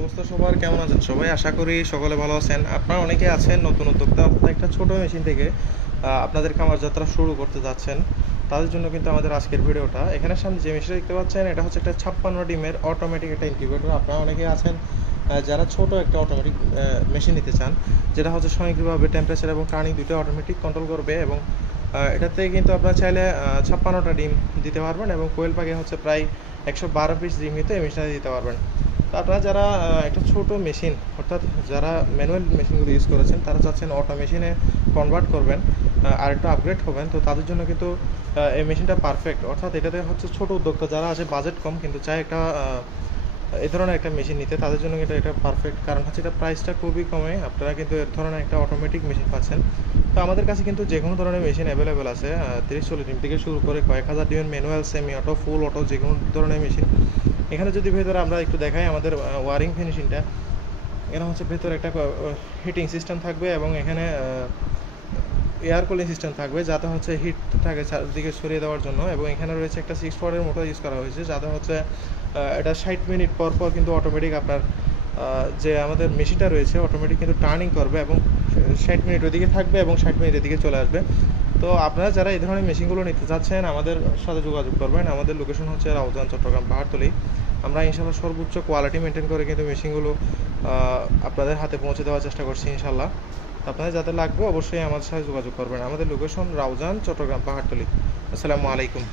অবস্থা সবার কেমন আছেন সবাই? আশা করি সকলে ভালো আছেন। আপনারা অনেকে আছেন নতুন উদ্যোক্তা, অর্থাৎ একটা ছোট মেশিন থেকে আপনাদের খামার যাত্রা শুরু করতে যাচ্ছেন। তাদের জন্য কিন্তু আমাদের আজকের ভিডিওটা। এখানে সামনে যে মেশিনটা দেখতে পাচ্ছেন, এটা হচ্ছে একটা 56 ডিমের অটোমেটিক একটা ইনকিউবেটর। আপনারা অনেকে আছেন যারা ছোট একটা অটোমেটিক মেশিন নিতে চান, যেটা হচ্ছে স্বয়ংক্রিয়ভাবে টেম্পারেচার এবং টার্নিং দুটো অটোমেটিক কন্ট্রোল করবে, এবং এটাতে কিন্তু আপনারা চাইলে 56টা ডিম দিতে পারবেন, এবং কোয়েল পাখি হচ্ছে প্রায় 112 পিস ডিম কিন্তু এই মেশিনটা দিতে পারবেন। তো আপনারা যারা একটা ছোট মেশিন, অর্থাৎ যারা ম্যানুয়াল মেশিনগুলো ইউজ করেছেন, তারা চাচ্ছেন অটো মেশিনে কনভার্ট করবেন আর একটু আপগ্রেড হবেন, তো তাদের জন্য কিন্তু এই মেশিনটা পারফেক্ট। অর্থাৎ এটাতে হচ্ছে ছোট উদ্যোক্তা যারা আছে, বাজেট কম কিন্তু চায় একটা এই ধরনের একটা মেশিন নিতে, তাদের জন্য কিন্তু এটা পারফেক্ট। কারণ হচ্ছে এটা প্রাইসটা খুবই কমে, আপনারা কিন্তু এর ধরনের একটা অটোমেটিক মেশিন পাচ্ছেন। তো আমাদের কাছে কিন্তু যে কোনো ধরনের মেশিন অ্যাভেলেবেল আছে, 30-40 ডিম থেকে শুরু করে কয়েক হাজার ডিমের ম্যানুয়াল, সেমি অটো, ফুল অটো, যে কোনো ধরনের মেশিন। এখানে যদি ভেতরে আমরা একটু দেখাই আমাদের ওয়ারিং ফিনিশিংটা, এখানে হচ্ছে ভেতরে একটা হিটিং সিস্টেম থাকবে, এবং এখানে এয়ার কুলিং সিস্টেম থাকবে, যাতে হচ্ছে হিটটাকে চারদিকে সরিয়ে দেওয়ার জন্য। এবং এখানে রয়েছে একটা 6 ওয়াটের মোটর ইউজ করা হয়েছে, যাতে হচ্ছে এটা 60 মিনিট পর পর কিন্তু অটোমেটিক আপনার যে আমাদের মেশিনটা রয়েছে অটোমেটিক কিন্তু টার্নিং করবে, এবং 60 মিনিট ওইদিকে থাকবে এবং 60 মিনিট এদিকে চলে আসবে। তো আপনারা যারা এই ধরনের মেশিনগুলো নিতে চাচ্ছেন, আমাদের সাথে যোগাযোগ করবেন। আমাদের লোকেশন হচ্ছে রাউজান, চট্টগ্রাম, পাহাড়তলী। আমরা ইনশাল্লাহ সর্বোচ্চ কোয়ালিটি মেনটেন করে কিন্তু মেশিনগুলো আপনাদের হাতে পৌঁছে দেওয়ার চেষ্টা করছি ইনশাল্লাহ। আপনাদের যাতে লাগবে অবশ্যই আমাদের সাথে যোগাযোগ করবেন। আমাদের লোকেশন রাউজান, চট্টগ্রাম, পাহাড়তলী। আসসালামু আলাইকুম।